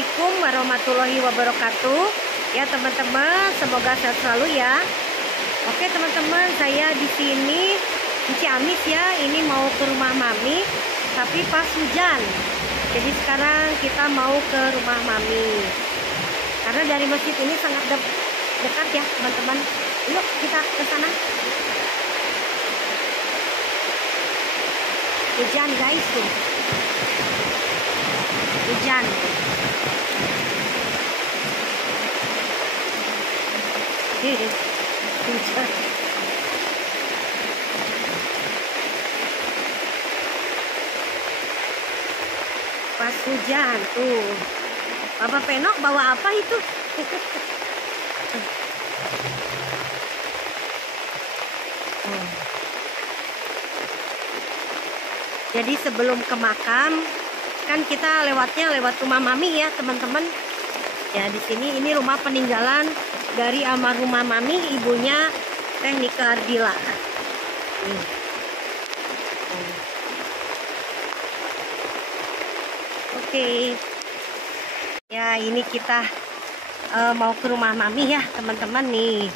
Assalamualaikum warahmatullahi wabarakatuh. Ya teman-teman, semoga sehat selalu ya. Oke teman-teman, saya di sini di Ciamis ya. Ini mau ke rumah Mami, tapi pas hujan. Jadi sekarang kita mau ke rumah Mami. Karena dari masjid ini sangat dekat ya teman-teman. Yuk kita ke sana. Hujan guys tuh. Hujan. Hujan. Pas hujan tuh. Bapak Penok bawa apa itu? Jadi sebelum ke makam kan kita lewatnya lewat rumah Mami ya teman-teman. Ya di sini ini rumah peninggalan dari almarhumah Mami, ibunya Teh Nike Ardila. Oke. Ya ini kita mau ke rumah Mami ya teman-teman nih.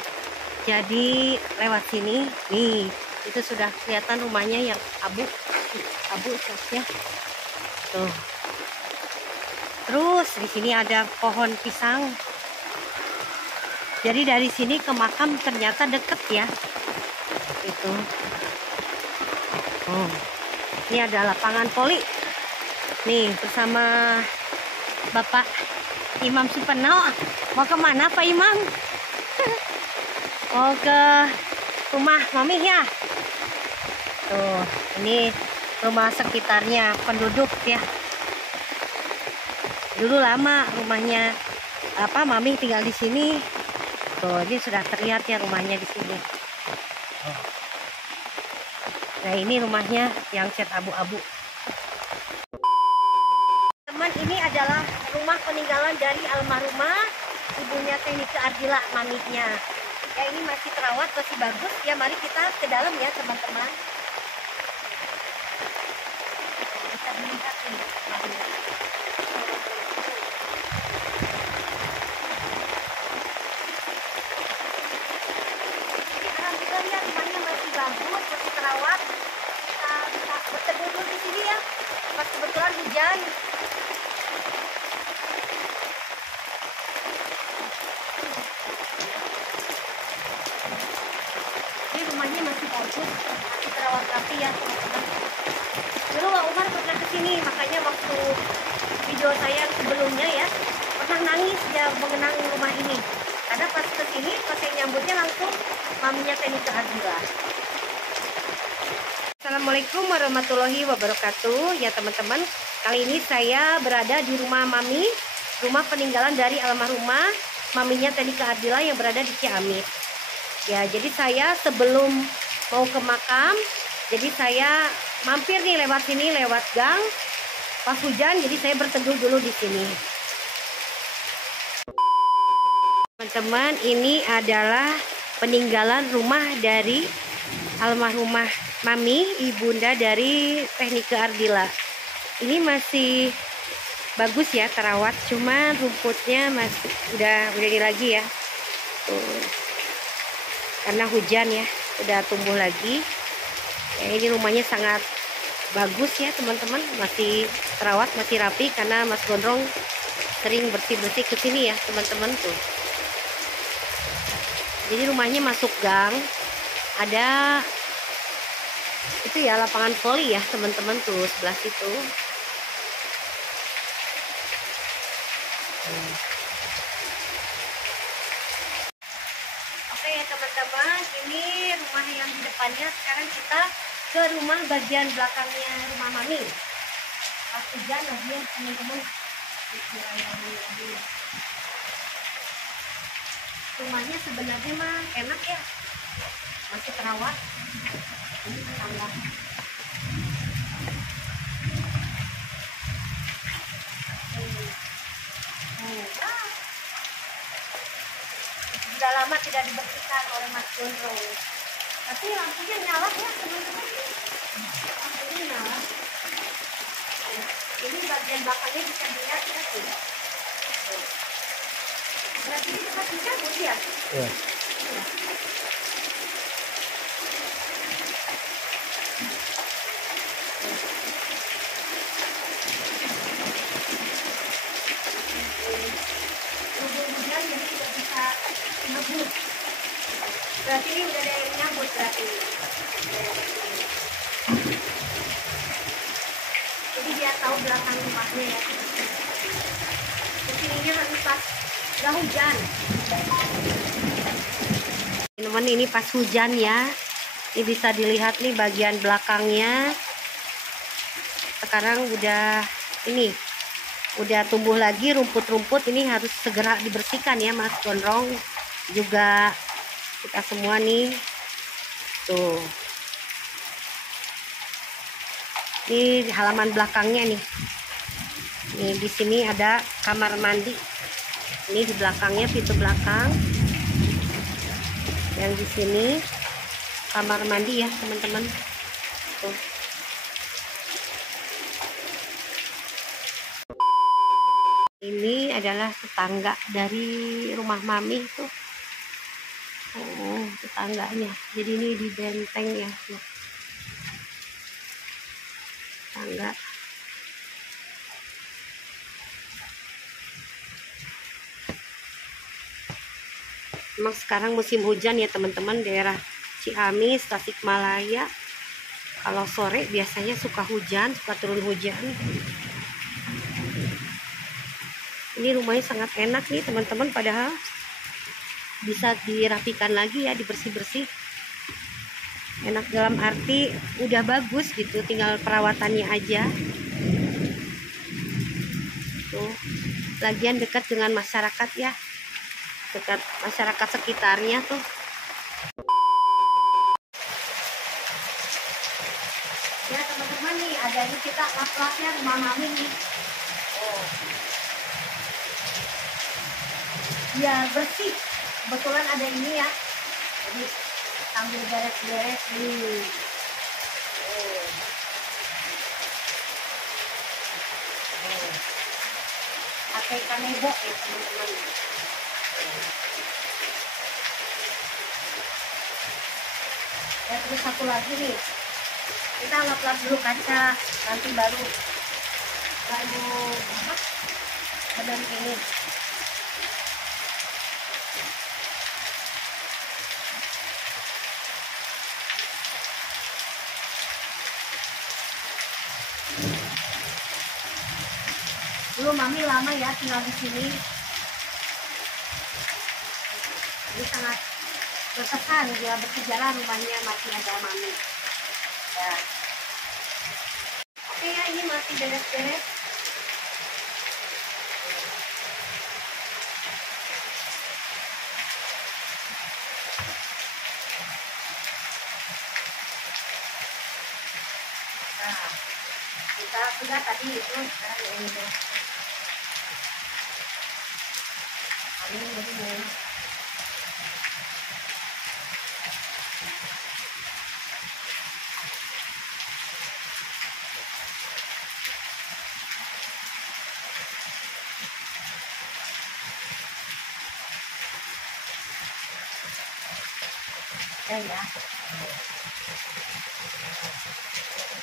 Jadi lewat sini nih, itu sudah kelihatan rumahnya yang abu ya. Tuh. Terus di sini ada pohon pisang. Jadi dari sini ke makam ternyata deket ya. Itu. Oh. Ini ada lapangan voli. Nih bersama Bapak Imam Supeno. Mau kemana Pak Imam? Mau ke rumah Mami ya. Tuh, ini rumah sekitarnya penduduk ya. Dulu lama rumahnya Mami tinggal di sini. Tuh, ini sudah terlihat ya rumahnya di sini. Nah, ini rumahnya yang cat abu-abu. Teman, ini adalah rumah peninggalan dari almarhumah ibunya Teh Nike Ardila, maminya. Ya, ini masih terawat, masih bagus. Ya, mari kita ke dalam ya, teman-teman. Bisa dilihat ini. Alhamdulillah ya, rumahnya masih bagus, masih terawat. Kita bisa berteduh dulu di sini ya. Pas kebetulan hujan. Ini rumahnya masih bagus, masih terawat rapi ya teman-teman. Dulu Wak Umar pernah kesini, makanya waktu video saya sebelumnya ya pernah nangis ya mengenang rumah ini. Karena pas kesini, pas saya nyambutnya langsung maminya Teh Nike Ardila. Assalamualaikum warahmatullahi wabarakatuh. Ya teman-teman, kali ini saya berada di rumah Mami, rumah peninggalan dari almarhumah maminya Teh Nike Ardila yang berada di Ciamis. Ya, jadi saya sebelum mau ke makam, jadi saya mampir nih lewat sini, lewat gang. Pas hujan, jadi saya berteduh dulu di sini. Teman-teman, ini adalah peninggalan rumah dari almarhumah Mami, ibunda dari Teh Nike Ardila. Ini masih bagus ya, terawat, cuman rumputnya masih udah ini lagi ya. Tuh. Karena hujan ya, udah tumbuh lagi. Ya, ini rumahnya sangat bagus ya teman-teman, masih terawat, masih rapi karena Mas Gondrong sering bersih-bersih ke sini ya teman-teman tuh. Jadi rumahnya masuk gang, ada itu ya lapangan voli ya teman-teman tuh sebelah situ. Oke ya teman-teman, ini rumah yang di depannya. Sekarang kita ke rumah bagian belakangnya rumah Mami. Pas hujan lagi ya teman-teman. Rumahnya sebenarnya mah enak ya, masih terawat. Ini tetangga. Sudah lama tidak dibersihkan oleh Mas Gondrong. Tapi lampunya nyala ya teman-teman. Lampunya nyala. Ini bagian belakangnya bisa dilihat ya tuh. Ya. Ya. Hujan jadi tidak bisa ngebut. Berarti ini udah ada yang nyambut berarti. Jadi dia tahu belakang rumahnya ya. Kesininya harus pas nggak hujan. Teman-teman, ini pas hujan ya. Ini bisa dilihat nih bagian belakangnya. Sekarang udah ini udah tumbuh lagi rumput-rumput, ini harus segera dibersihkan ya Mas Gondrong, juga kita semua nih. Tuh. Ini halaman belakangnya nih. Nih di sini ada kamar mandi. Ini di belakangnya pintu belakang. Yang di sini kamar mandi ya, teman-teman. Tuh. Ini adalah tetangga dari rumah Mami tuh. Oh, tetangganya. Jadi ini di benteng ya, tuh. Tetangga. Memang sekarang musim hujan ya teman-teman, daerah Ciamis, Tasikmalaya. Kalau sore biasanya suka hujan, suka turun hujan. Ini rumahnya sangat enak nih teman-teman, padahal bisa dirapikan lagi ya, dibersih-bersih. Enak dalam arti udah bagus gitu, tinggal perawatannya aja. Tuh, lagian dekat dengan masyarakat ya, dekat masyarakat sekitarnya tuh. Ya teman-teman, nih ada ini kita lap-lapnya rumah Mami nih. Oh. Ya bersih, kebetulan ada ini ya, jadi sambil beres-beres nih. Oh. Oh. Pakai kanebo ya teman-teman. Ya terus satu lagi nih, kita lap-lap dulu kaca, nanti baru benar ini. Dulu Mami lama ya tinggal di sini. Ini sangat berkesan, dia bersejarah, rumahnya masih ada Mami. Ya. Oke ya, ini masih beres-beres. Nah, kita sudah tadi itu, sekarang ini deh. Ini. Ya, ya.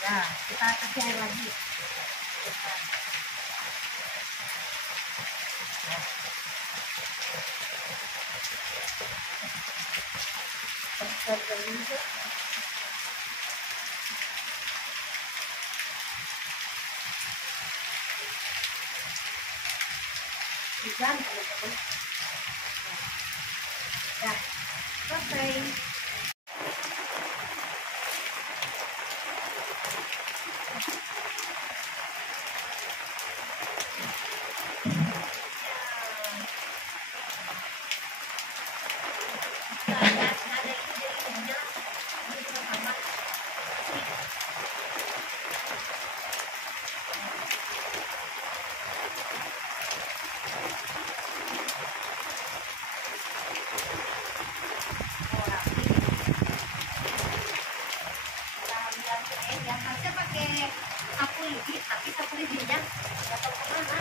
Nah, kita kasih air lagi. Hujan teman-teman. Ya, selesai. Tapi sapu lidinya nggak tahu kemana.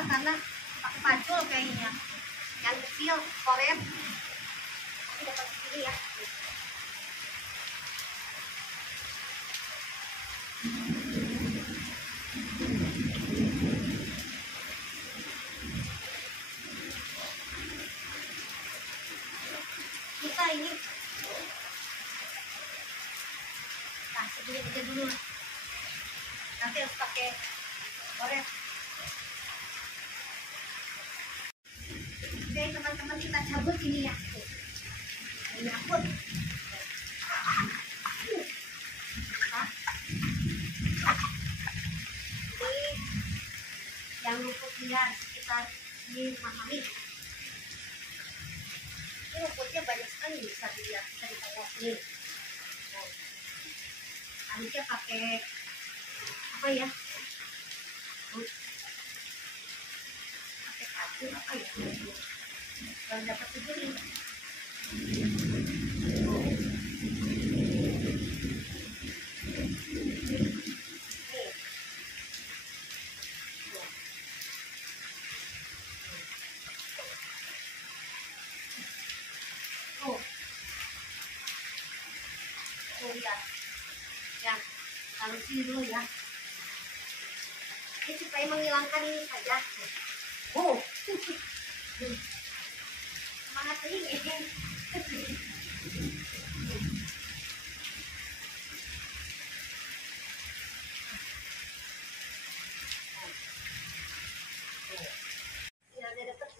Karena pakai pacul kayaknya yang kecil korek tapi dapat segini ya. Kita ini nah segini aja dulu, nanti harus pakai korek. Oke teman-teman, kita cabut ini ya. Ini akut. Ini yang rumput liar sekitar di rumah kami. Ini rumputnya banyak sekali, bisa dilihat, bisa ditengok nih. Harusnya pakai apa ya? Pakai kayu apa ya? Kalau dapat segini. Lihat ya, taruh sini dulu ya. Ini supaya menghilangkan ini saja. Semangat ini. Ya udah dapet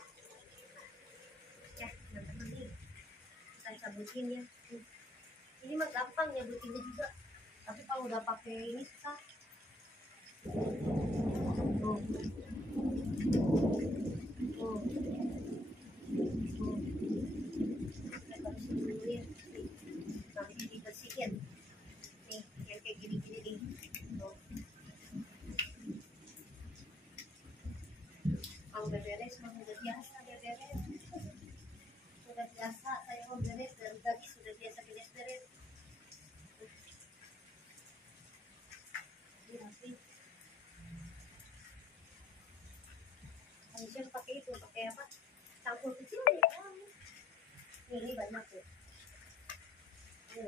ya teman-teman, nih kita cabutin ya. Ini mah gampang nyabutinnya juga, tapi kalau udah pakai ini susah. Nanti dibersihin nih yang kayak gini-gini nih. Kalau udah beres, udah biasa beres. Sudah biasa saya mau beres, dari tadi sudah biasa beres-beres. Nanti harusnya pakai itu, pakai apa? Campur kecil ya. Ini banyak tuh. Ini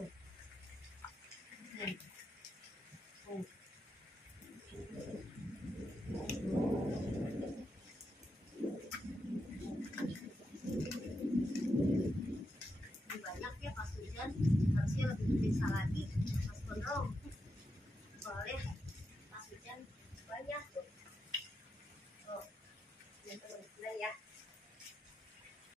banyak ya pas hujan, harusnya lebih bisa lagi pas gondrong. Soalnya pas hujan banyak tuh. Ya.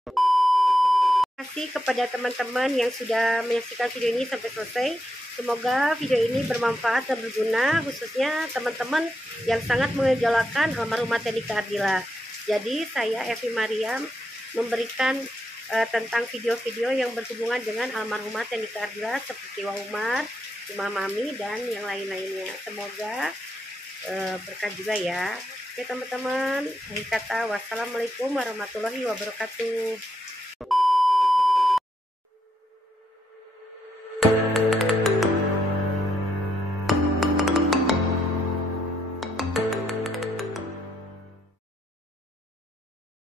Terima kasih kepada teman-teman yang sudah menyaksikan video ini sampai selesai. Semoga video ini bermanfaat dan berguna, khususnya teman-teman yang sangat mengidolakan almarhumah Tenika Ardila. Jadi saya Evi Mariam memberikan tentang video-video yang berhubungan dengan almarhumah Tenika Ardila seperti Wa Umar, Rumah Mami, dan yang lain-lainnya. Semoga berkah juga ya. Oke teman-teman, akhir kata wassalamualaikum warahmatullahi wabarakatuh.